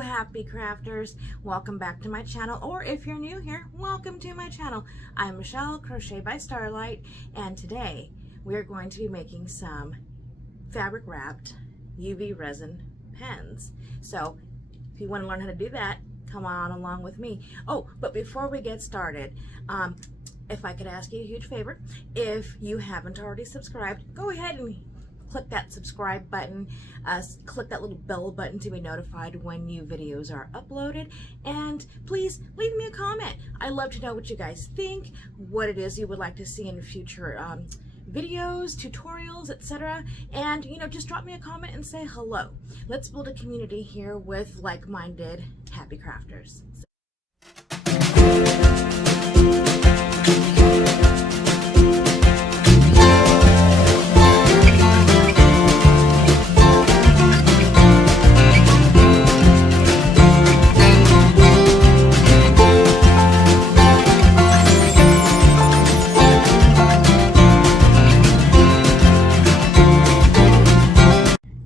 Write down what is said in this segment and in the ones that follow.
Happy crafters, welcome back to my channel, or if you're new here, welcome to my channel. I'm Michelle, Crochet by Starlight, and today we are going to be making some fabric wrapped UV resin pens. So if you want to learn how to do that, come on along with me. Oh, but before we get started, if I could ask you a huge favor, if you haven't already subscribed, go ahead and click that subscribe button, click that little bell button to be notified when new videos are uploaded, and please leave me a comment. I love to know what you guys think, what it is you would like to see in future videos, tutorials, etc. And just drop me a comment and say hello. Let's build a community here with like-minded happy crafters.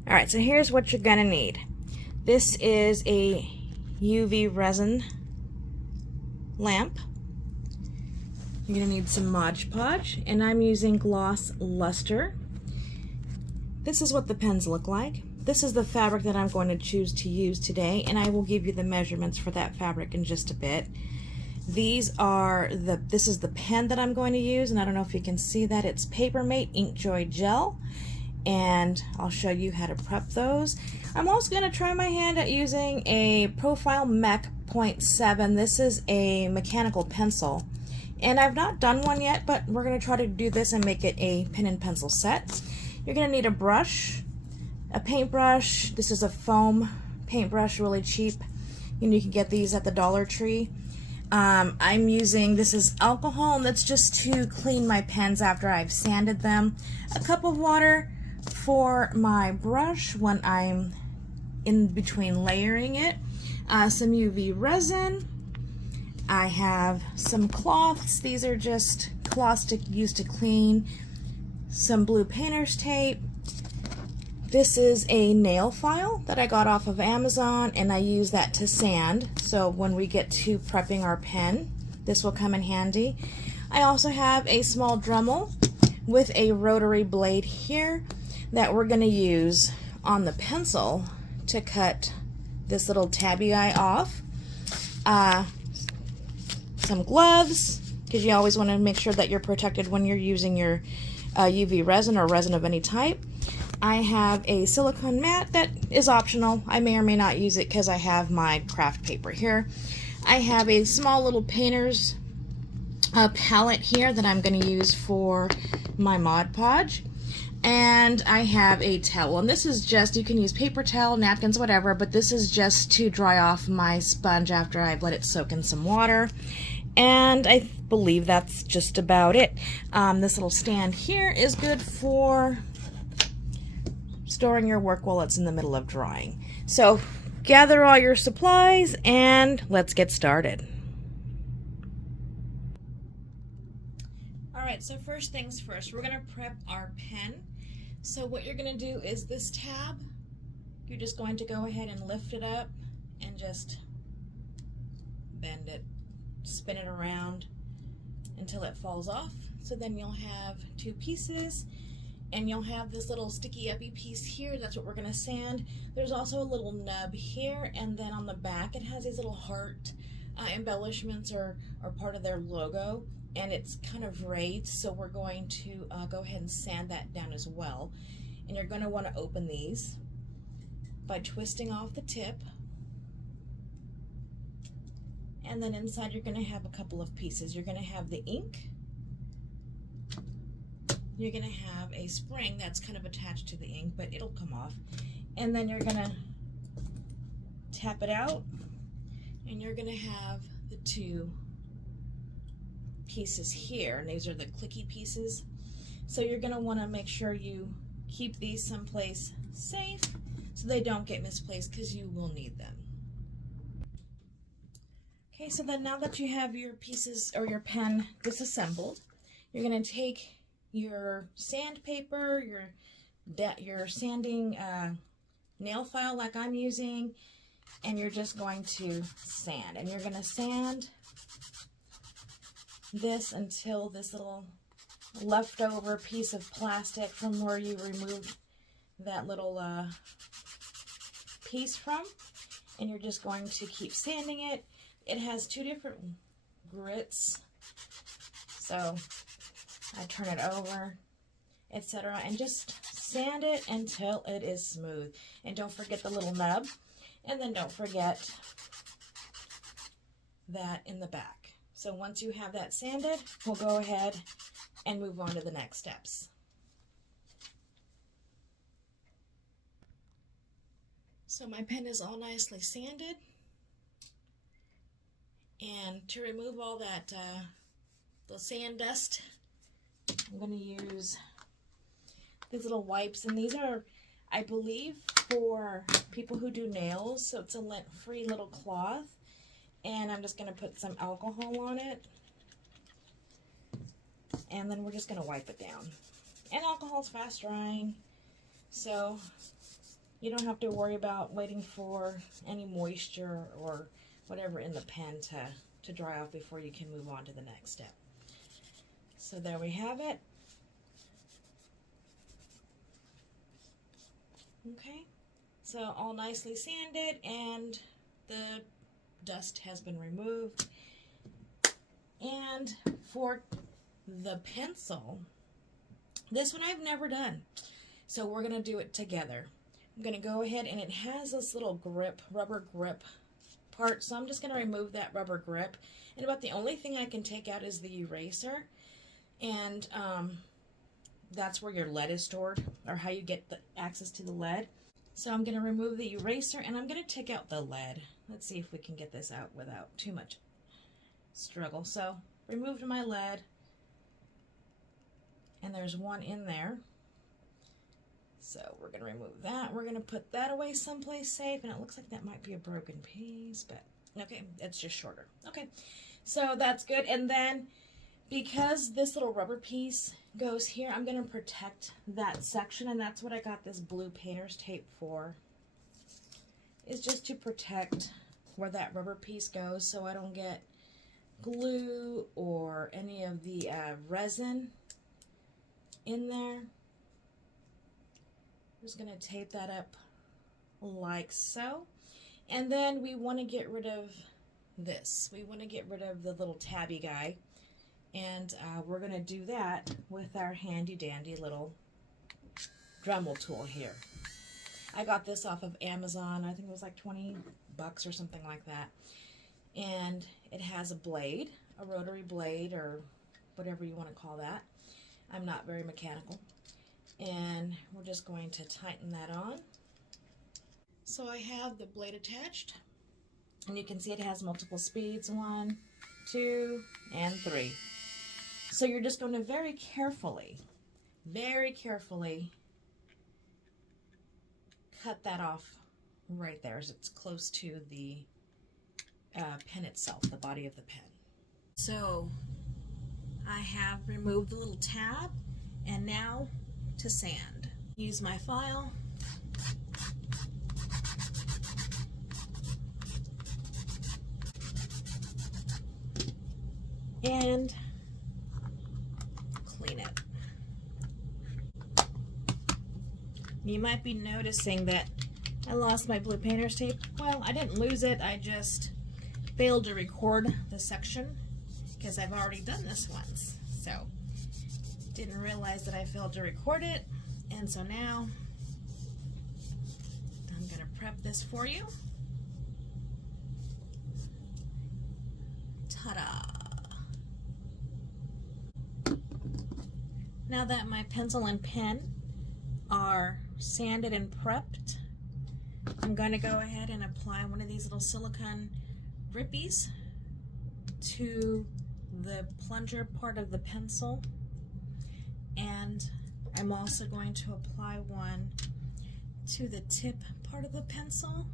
Alright, so here's what you're gonna need. This is a UV resin lamp. You're gonna need some Mod Podge, and I'm using gloss luster. This is what the pens look like. This is the fabric that I'm going to choose to use today, and I will give you the measurements for that fabric in just a bit. This is the pen that I'm going to use, and I don't know if you can see that. It's Papermate InkJoy gel, and I'll show you how to prep those. I'm also going to try my hand at using a Profile Mech 0.7. This is a mechanical pencil, and I've not done one yet, but we're going to try to do this and make it a pen and pencil set. You're going to need a brush, a paintbrush. This is a foam paintbrush, really cheap. You can get these at the Dollar Tree. I'm using, this is alcohol, and that's just to clean my pens after I've sanded them. A cup of water for my brush when I'm in between layering it. Some UV resin. I have some cloths. These are just cloths to use to clean. Some blue painter's tape. This is a nail file that I got off of Amazon, and I use that to sand, so when we get to prepping our pen, this will come in handy. I also have a small Dremel with a rotary blade here that we're going to use on the pencil to cut this little tabby eye off. Some gloves, because you always want to make sure that you're protected when you're using your UV resin or resin of any type. I have a silicone mat that is optional. I may or may not use it because I have my craft paper here. I have a small little painter's palette here that I'm going to use for my Mod Podge. And I have a towel, and this is just, you can use paper towel, napkins, whatever, but this is just to dry off my sponge after I've let it soak in some water. And I believe that's just about it. This little stand here is good for storing your work while it's in the middle of drying. So gather all your supplies and let's get started. Alright, so first things first, we're going to prep our pen. So what you're going to do is this tab, you're just going to go ahead and lift it up and just bend it, spin it around until it falls off. So then you'll have two pieces, and you'll have this little sticky uppy piece here. That's what we're going to sand. There's also a little nub here, and then on the back it has these little heart embellishments or part of their logo, and it's kind of raised, so we're going to go ahead and sand that down as well. And you're going to want to open these by twisting off the tip, and then inside you're going to have a couple of pieces. You're going to have the ink. You're going to have a spring that's kind of attached to the ink, but it'll come off. And then you're going to tap it out, and you're going to have the two pieces here, and these are the clicky pieces. So you're going to want to make sure you keep these someplace safe so they don't get misplaced, because you will need them. Okay, so then now that you have your pieces or your pen disassembled, you're going to take your sandpaper, your sanding nail file like I'm using, and you're just going to sand. And you're going to sand this until this little leftover piece of plastic from where you removed that little piece from, and you're just going to keep sanding it. It has two different grits, so I turn it over, etc., and just sand it until it is smooth. And don't forget the little nub, and then don't forget that in the back. So once you have that sanded, we'll go ahead and move on to the next steps. So my pen is all nicely sanded, and to remove all that the sand dust, I'm going to use these little wipes, and these are, I believe, for people who do nails, so it's a lint-free little cloth, and I'm just going to put some alcohol on it, and then we're just going to wipe it down. And alcohol's fast drying, so you don't have to worry about waiting for any moisture or whatever in the pen to dry off before you can move on to the next step. So there we have it. Okay, so all nicely sanded and the dust has been removed. And for the pencil, this one I've never done, so we're going to do it together. I'm going to go ahead, and it has this little grip, rubber grip part, so I'm just going to remove that rubber grip. And about the only thing I can take out is the eraser, and that's where your lead is stored, or how you get the access to the lead. So I'm going to remove the eraser, and I'm going to take out the lead. Let's see if we can get this out without too much struggle. So removed my lead, and there's one in there. So we're going to remove that. We're going to put that away someplace safe, and it looks like that might be a broken piece, but okay, it's just shorter. Okay, so that's good. And then because this little rubber piece goes here, I'm going to protect that section, and that's what I got this blue painter's tape for, is just to protect where that rubber piece goes so I don't get glue or any of the resin in there. I'm just going to tape that up like so. And then we want to get rid of this. We want to get rid of the little tabby guy. And we're going to do that with our handy dandy little Dremel tool here. I got this off of Amazon. I think it was like 20 bucks or something like that. And it has a blade, a rotary blade, or whatever you want to call that. I'm not very mechanical. And we're just going to tighten that on. So I have the blade attached, and you can see it has multiple speeds, 1, 2, and 3. So you're just going to very carefully cut that off right there as it's close to the pen itself, the body of the pen. So I have removed the little tab, and now to sand. Use my file. And clean it. You might be noticing that I lost my blue painter's tape. Well, I didn't lose it, I just failed to record the section because I've already done this once. So didn't realize that I failed to record it, and so now I'm going to prep this for you. Ta-da! Now that my pencil and pen are sanded and prepped, I'm going to go ahead and apply one of these little silicone grippies to the plunger part of the pencil, and I'm also going to apply one to the tip part of the pencil.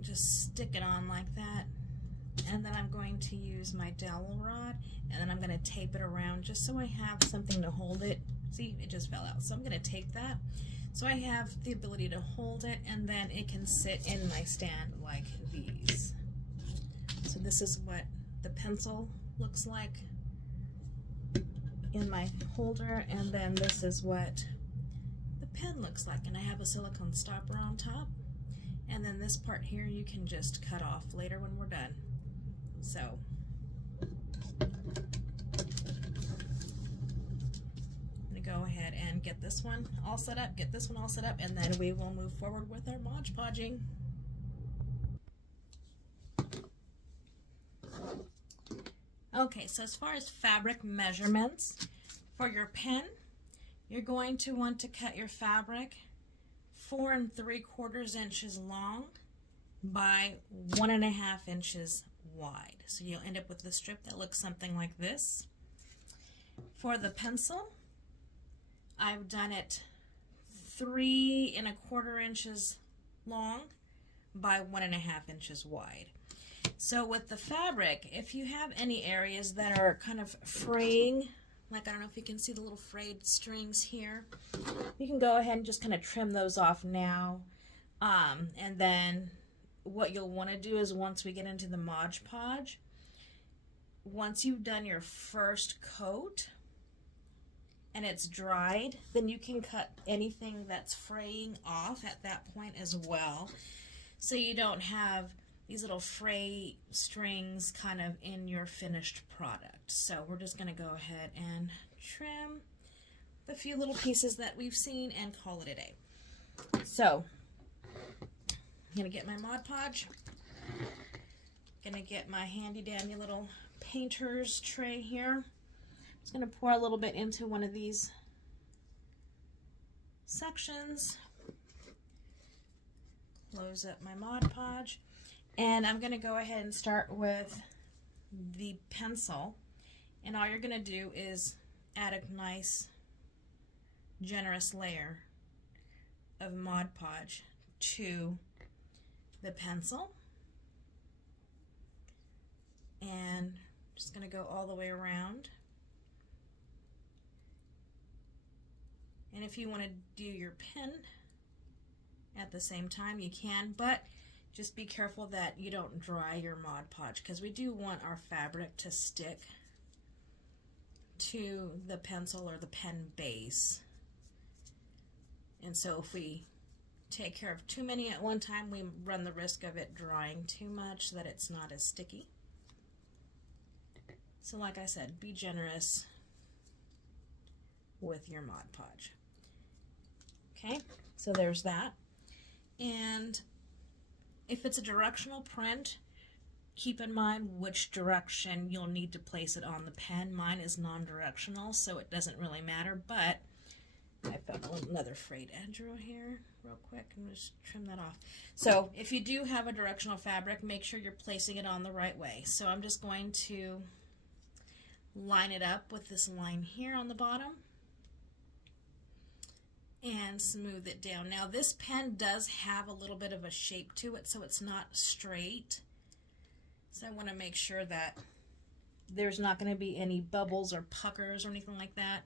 Just stick it on like that, and then I'm going to use my dowel rod, and then I'm going to tape it around just so I have something to hold it. See, it just fell out. So I'm going to tape that So I have the ability to hold it, and then it can sit in my stand like these. So this is what the pencil looks like in my holder, and then this is what the pen looks like, and I have a silicone stopper on top, and then this part here you can just cut off later when we're done. So I'm going to go ahead and get this one all set up, get this one all set up, and then we will move forward with our Mod Podging. Okay, so as far as fabric measurements, for your pen, you're going to want to cut your fabric 4 3/4 inches long by 1.5 inches wide. So you'll end up with a strip that looks something like this. For the pencil, I've done it 3 1/4 inches long by 1.5 inches wide. So with the fabric, if you have any areas that are kind of fraying, like I don't know if you can see the little frayed strings here, you can go ahead and just kind of trim those off now. And then what you'll want to do is once we get into the Mod Podge, once you've done your first coat and it's dried, then you can cut anything that's fraying off at that point as well, so you don't have these little fray strings kind of in your finished product. So we're just going to go ahead and trim the few little pieces that we've seen and call it a day. So I'm going to get my Mod Podge, going to get my handy dandy little painter's tray here. I'm just going to pour a little bit into one of these sections, close up my Mod Podge. And I'm going to go ahead and start with the pencil, and all you're going to do is add a nice generous layer of Mod Podge to the pencil, and just going to go all the way around. And if you want to do your pen at the same time, you can, but just be careful that you don't dry your Mod Podge, because we do want our fabric to stick to the pencil or the pen base. And so if we take care of too many at one time, we run the risk of it drying too much so that it's not as sticky. So like I said, be generous with your Mod Podge. Okay, so there's that. And if it's a directional print, keep in mind which direction you'll need to place it on the pen. Mine is non-directional, so it doesn't really matter, but I found another frayed edge right here real quick. I'm just trim that off. So if you do have a directional fabric, make sure you're placing it on the right way. So I'm just going to line it up with this line here on the bottom and smooth it down. Now this pen does have a little bit of a shape to it, so it's not straight. So I want to make sure that there's not going to be any bubbles or puckers or anything like that.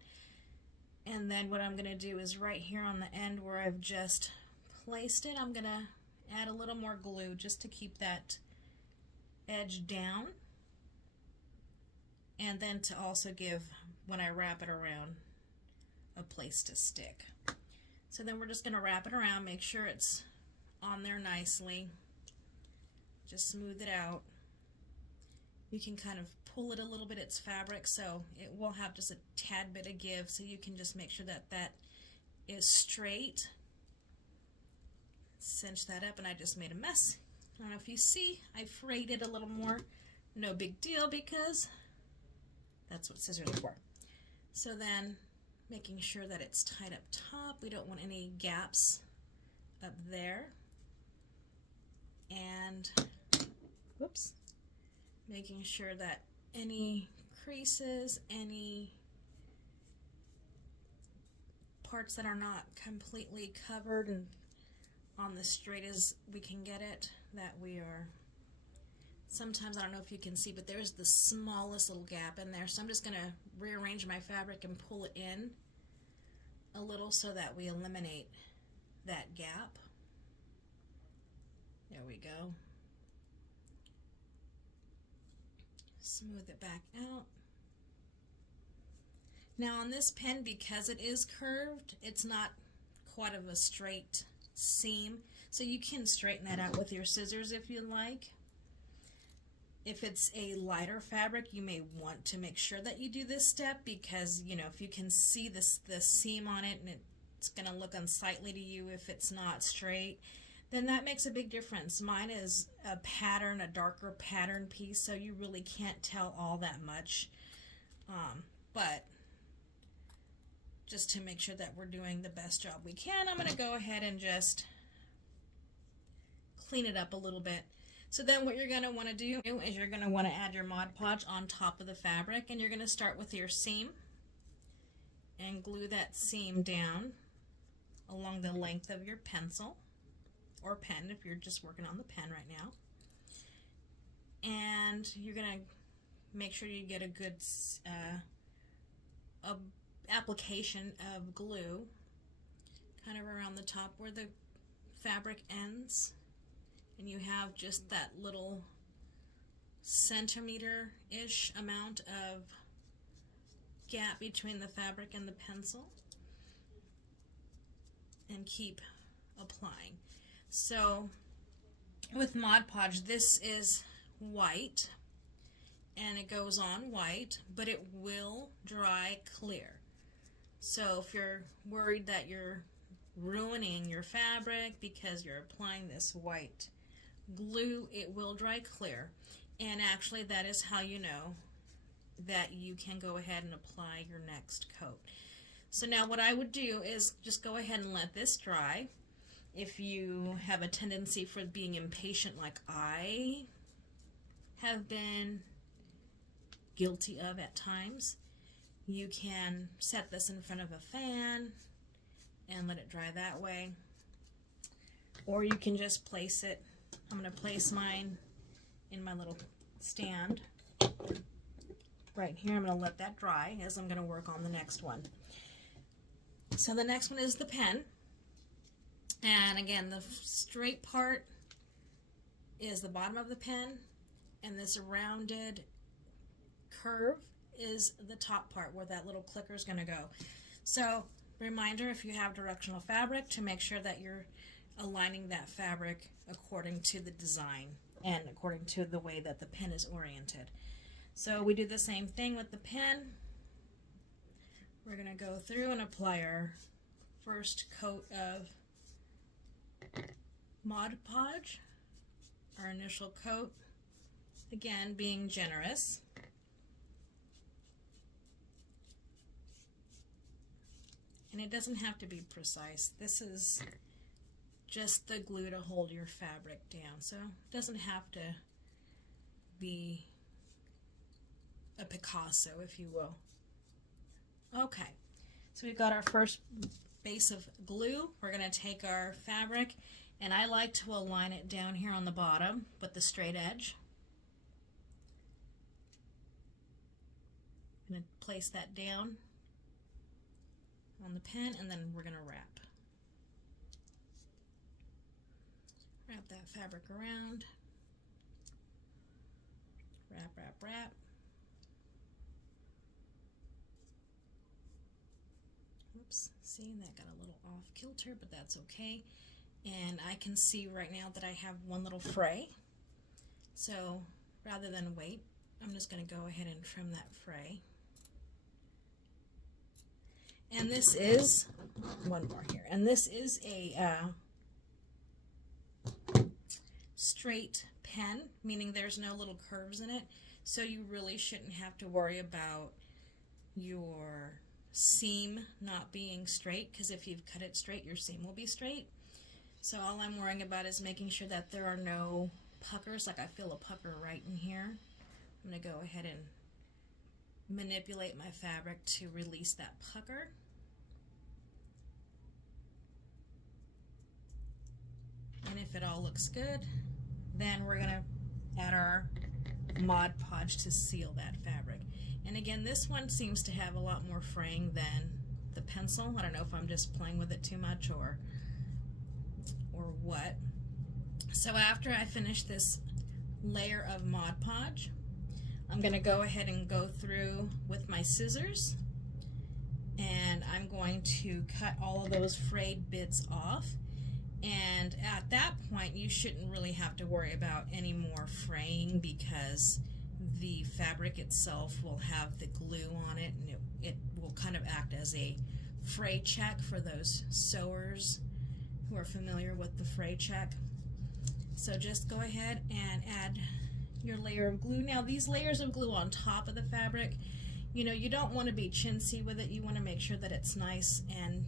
And then what I'm going to do is right here on the end where I've just placed it, I'm going to add a little more glue just to keep that edge down, and then to also give, when I wrap it around, a place to stick. So then we're just going to wrap it around, make sure it's on there nicely, just smooth it out. You can kind of pull it a little bit, it's fabric, so it will have just a tad bit of give, so you can just make sure that that is straight. Cinch that up, and I just made a mess. I don't know if you see, I frayed it a little more. No big deal, because that's what scissors are for. So then making sure that it's tight up top. We don't want any gaps up there. And, whoops, making sure that any creases, any parts that are not completely covered and on the straight as we can get it, that we are, sometimes, I don't know if you can see, but there's the smallest little gap in there. So I'm just going to rearrange my fabric and pull it in a little so that we eliminate that gap. There we go. Smooth it back out. Now on this pen, because it is curved, it's not quite of a straight seam, so you can straighten that out with your scissors if you like. If it's a lighter fabric, you may want to make sure that you do this step, because you know, if you can see the seam on it and it's going to look unsightly to you if it's not straight, then that makes a big difference. Mine is a pattern, a darker pattern piece, so you really can't tell all that much, but just to make sure that we're doing the best job we can, I'm going to go ahead and just clean it up a little bit. So then what you're going to want to do is you're going to want to add your Mod Podge on top of the fabric, and you're going to start with your seam and glue that seam down along the length of your pencil or pen if you're just working on the pen right now. And you're going to make sure you get a good application of glue kind of around the top where the fabric ends, and you have just that little centimeter-ish amount of gap between the fabric and the pencil, and keep applying. So with Mod Podge, this is white and it goes on white, but it will dry clear. So if you're worried that you're ruining your fabric because you're applying this white glue, it will dry clear. And actually that is how you know that you can go ahead and apply your next coat. So now what I would do is just go ahead and let this dry. If you have a tendency for being impatient like I have been guilty of at times, you can set this in front of a fan and let it dry that way. Or you can just place it, I'm going to place mine in my little stand right here. I'm going to let that dry as I'm going to work on the next one. So the next one is the pen. And again, the straight part is the bottom of the pen, and this rounded curve is the top part where that little clicker is going to go. So reminder, if you have directional fabric, to make sure that you're aligning that fabric according to the design and according to the way that the pen is oriented. So we do the same thing with the pen. We're going to go through and apply our first coat of Mod Podge, our initial coat, again being generous. And it doesn't have to be precise. This is just the glue to hold your fabric down, so it doesn't have to be a Picasso, if you will. Okay, so we've got our first base of glue. We're going to take our fabric, and I like to align it down here on the bottom with the straight edge. I'm going to place that down on the pen, and then we're going to wrap that fabric around. Wrap, wrap, wrap. Oops, see, that got a little off kilter, but that's okay. And I can see right now that I have one little fray. So rather than wait, I'm just going to go ahead and trim that fray. And this is, one more here, and this is a straight pen, meaning there's no little curves in it, so you really shouldn't have to worry about your seam not being straight, because if you've cut it straight, your seam will be straight. So all I'm worrying about is making sure that there are no puckers. Like I feel a pucker right in here. I'm going to go ahead and manipulate my fabric to release that pucker. And if it all looks good, then we're going to add our Mod Podge to seal that fabric. And again, this one seems to have a lot more fraying than the pencil. I don't know if I'm just playing with it too much or what, but it seems to have a lot more fraying than the pencil. So I'm going to go ahead and what. So after I finish this layer of Mod Podge, I'm going to go ahead and go through with my scissors, and I'm going to cut all of those frayed bits off. And at that point, you shouldn't really have to worry about any more fraying, because the fabric itself will have the glue on it, and it will kind of act as a fray check for those sewers who are familiar with the fray check. So just go ahead and add your layer of glue. Now these layers of glue on top of the fabric, you know, you don't want to be chintzy with it. You want to make sure that it's nice and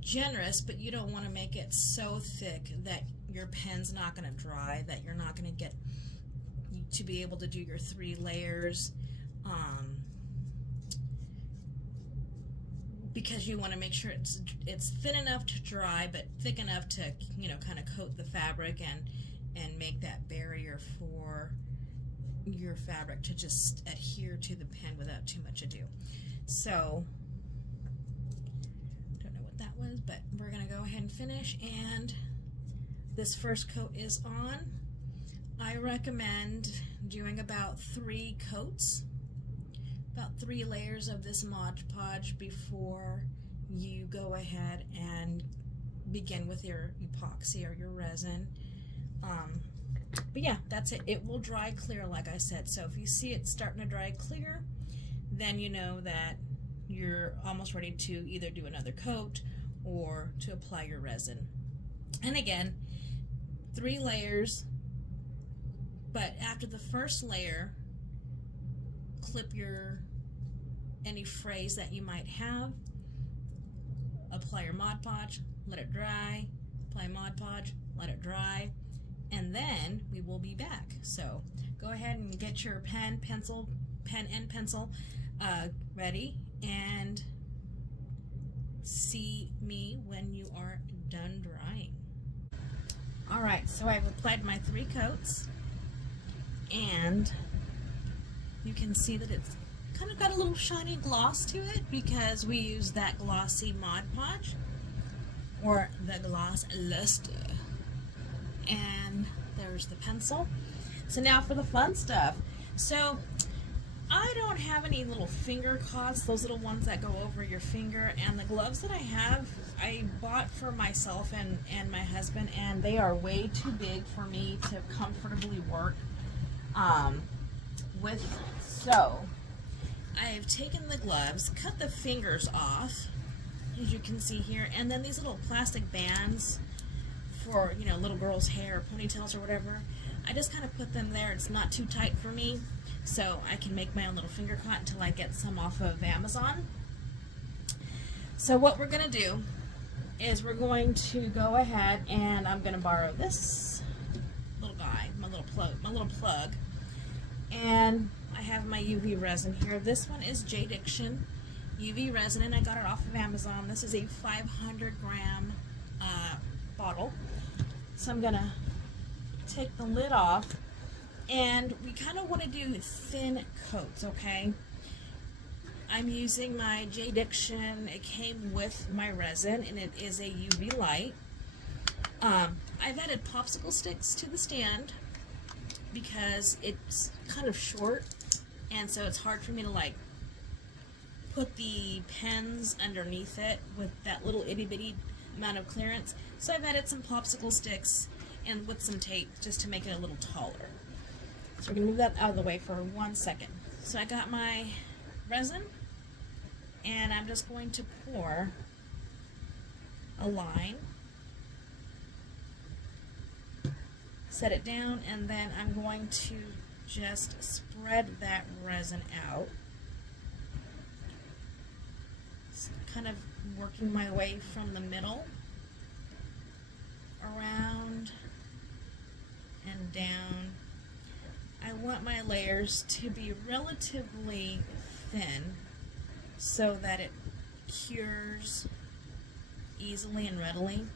generous, but you don't want to make it so thick that your pen's not going to dry, that you're not going to get to be able to do your 3 layers, because you want to make sure it's thin enough to dry, but thick enough to, you know, kind of coat the fabric and make that barrier for your fabric to just adhere to the pen without too much ado. So don't know what that was, but we're gonna go ahead and finish, and this first coat is on. I recommend doing about 3 coats, about 3 layers of this Mod Podge before you go ahead and begin with your epoxy or your resin. But yeah, that's it. It will dry clear, like I said. So if you see it starting to dry clear, then you know that you're almost ready to either do another coat or to apply your resin. And again, 3 layers, but after the first layer, clip any frays that you might have, apply your Mod Podge, let it dry, apply Mod Podge, let it dry, and then we will be back. So go ahead and get your pen and pencil ready, and see me when you are done drying. Alright, so I've applied my 3 coats, and you can see that it's kind of got a little shiny gloss to it because we use that glossy Mod Podge, or the gloss luster. And there's the pencil. So now for the fun stuff. So I don't have any little finger cots, those little ones that go over your finger, and the gloves that I have, I bought for myself and my husband, and they are way too big for me to comfortably work with. So I've taken the gloves, cut the fingers off, as you can see here, and then these little plastic bands for, you know, little girls' hair, ponytails or whatever, I just kind of put them there. It's not too tight for me, so I can make my own little finger cot until I get some off of Amazon. So what we're going to do is we're going to go ahead, and I'm going to borrow this little guy, my little plug, and I have my UV resin here. This one is J-Diction UV resin, and I got it off of Amazon. This is a 500 gram bottle. So I'm gonna take the lid off, and we kind of want to do thin coats, okay? I'm using my J-Diction. It came with my resin, and it is a UV light. I've added popsicle sticks to the stand because it's kind of short, and so it's hard for me to like put the pens underneath it with that little itty bitty amount of clearance. So I've added some popsicle sticks and with some tape just to make it a little taller. So we're going to move that out of the way for 1 second. So I got my resin, and I'm just going to pour a line, set it down, and then I'm going to just spread that resin out. So kind of working my way from the middle around and down. I want my layers to be relatively thin so that it cures easily and readily.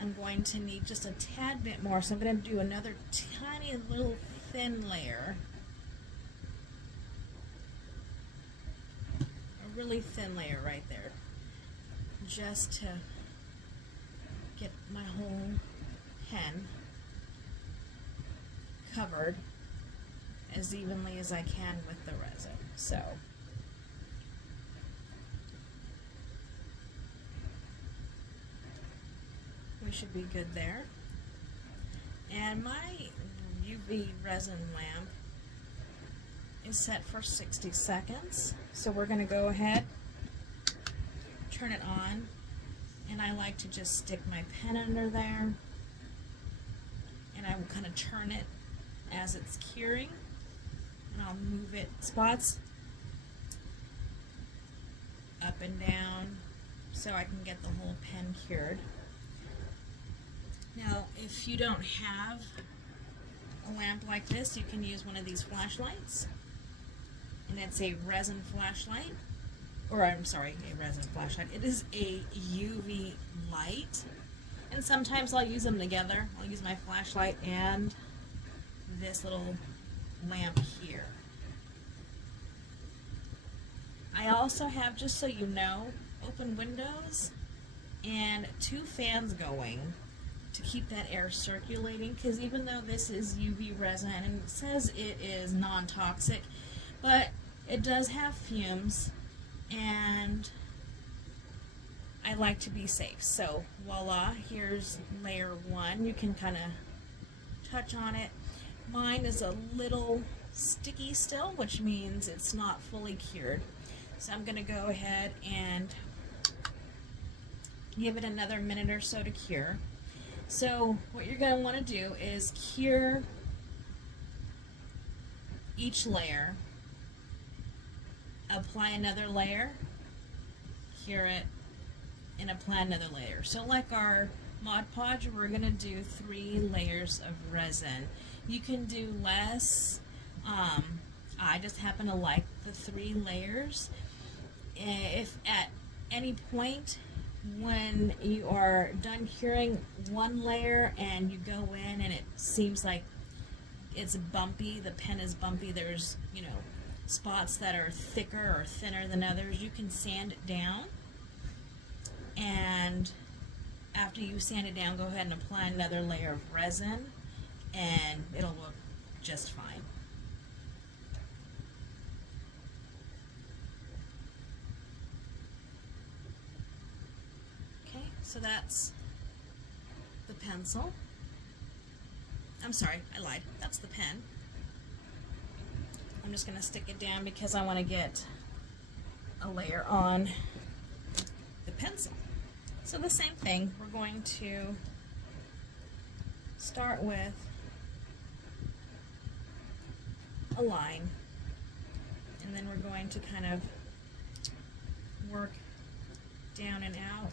I'm going to need just a tad bit more, so I'm going to do another tiny little thin layer, a really thin layer right there, just to get my whole pen covered as evenly as I can with the resin. So we should be good there. And my UV resin lamp is set for 60 seconds. So we're going to go ahead, turn it on, and I like to just stick my pen under there, and I will kind of turn it as it's curing, and I'll move it spots up and down so I can get the whole pen cured. Now, if you don't have a lamp like this, you can use one of these flashlights, and it's a resin flashlight, or I'm sorry, a resin flashlight. It is a UV light, and sometimes I'll use them together. I'll use my flashlight and this little lamp here. I also have, just so you know, open windows and 2 fans going to keep that air circulating, because even though this is UV resin and it says it is non-toxic, but it does have fumes, and I like to be safe. So voila, here's layer 1. You can kind of touch on it. Mine is a little sticky still, which means it's not fully cured. So I'm going to go ahead and give it another minute or so to cure. So what you're going to want to do is cure each layer, apply another layer, cure it, and apply another layer. So like our Mod Podge, we're going to do 3 layers of resin. You can do less. I just happen to like the 3 layers. If at any point when you are done curing one layer and you go in and it seems like it's bumpy, the pen is bumpy, there's, you know, spots that are thicker or thinner than others, you can sand it down, and after you sand it down, go ahead and apply another layer of resin and it'll look just fine. Okay, so that's the pencil. I'm sorry, I lied. That's the pen. I'm just going to stick it down because I want to get a layer on the pencil. So the same thing, we're going to start with a line, and then we're going to kind of work down and out,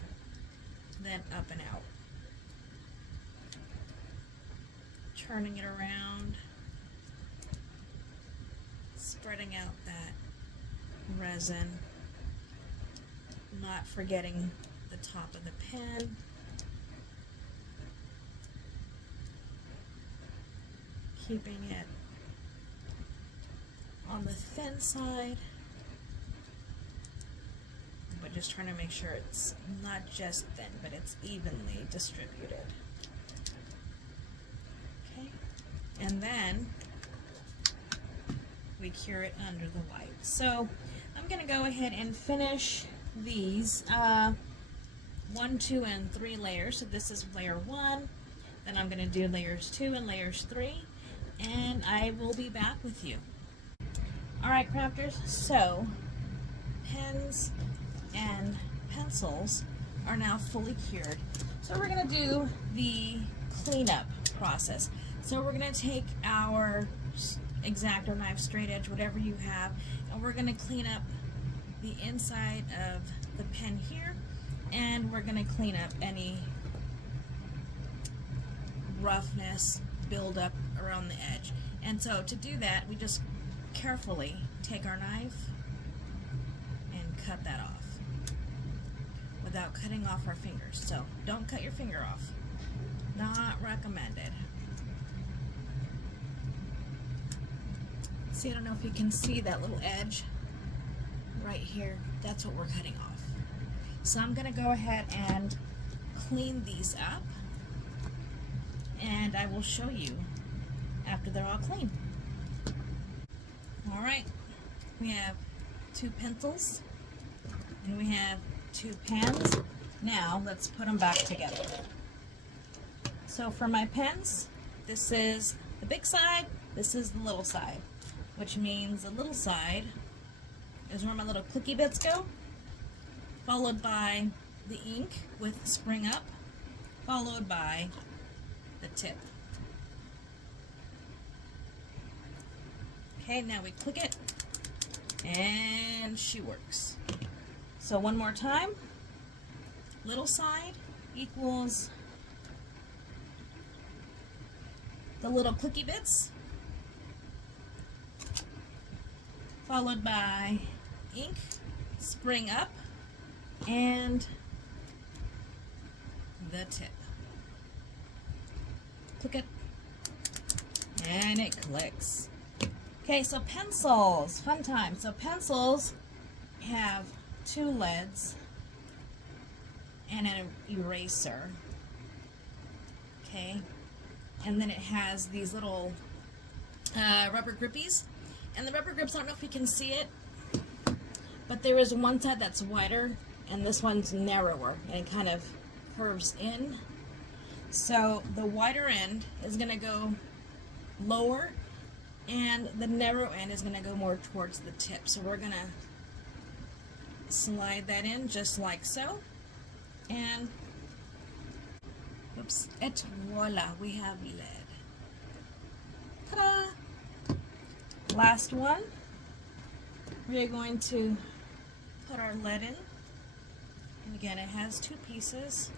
then up and out, turning it around, spreading out that resin, not forgetting the top of the pen, keeping it on the thin side, but just trying to make sure it's not just thin, but it's evenly distributed. Okay, and then we cure it under the light. So I'm going to go ahead and finish these 1, 2, and 3 layers. So this is layer 1, then I'm going to do layers 2 and layers 3, and I will be back with you. Alright, crafters, so pens and pencils are now fully cured. So we're going to do the cleanup process. So we're going to take our X-Acto knife, straight edge, whatever you have, and we're going to clean up the inside of the pen here, and we're going to clean up any roughness buildup around the edge. And so to do that, we just carefully take our knife and cut that off without cutting off our fingers. So don't cut your finger off. Not recommended. See, I don't know if you can see that little edge right here. That's what we're cutting off. So I'm going to go ahead and clean these up. and I will show you after they're all clean. All right, we have 2 pencils and we have 2 pens. Now let's put them back together. So for my pens, this is the big side, this is the little side, which means the little side is where my little clicky bits go, followed by the ink with spring up, followed by the tip. Okay, now we click it, and she works. So one more time, little side equals the little clicky bits, followed by ink, spring up, and the tip. Click it, and it clicks. Okay, so pencils, fun time. So pencils have 2 leads and an eraser. Okay, and then it has these little rubber grippies. And the rubber grips, I don't know if you can see it, but there is one side that's wider and this one's narrower, and it kind of curves in. So the wider end is going to go lower and the narrow end is going to go more towards the tip. So we're going to slide that in just like so, and oops, et voila, we have lead. Ta-da! Last one, we're going to put our lead in, and again it has 2 pieces,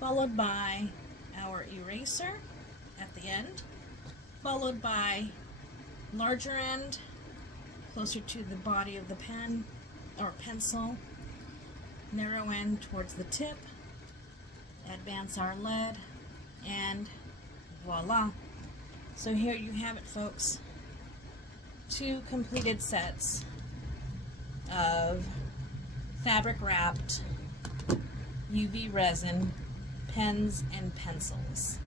followed by our eraser at the end, followed by larger end closer to the body of the pen or pencil, narrow end towards the tip, advance our lead, and voila. So here you have it, folks. 2 completed sets of fabric wrapped UV resin pens and pencils.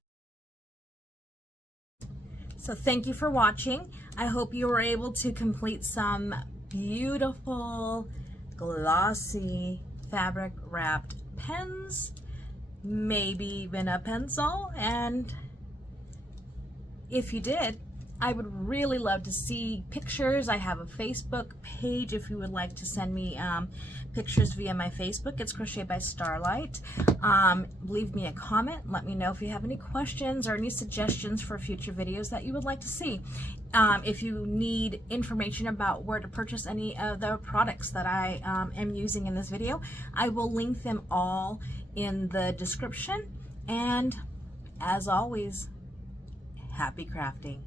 So thank you for watching. I hope you were able to complete some beautiful glossy fabric wrapped pens, maybe even a pencil, and if you did, I would really love to see pictures. I have a Facebook page if you would like to send me pictures via my Facebook. It's Crochet by Starlight. Leave me a comment. Let me know if you have any questions or any suggestions for future videos that you would like to see. If you need information about where to purchase any of the products that I am using in this video, I will link them all in the description. And as always, happy crafting.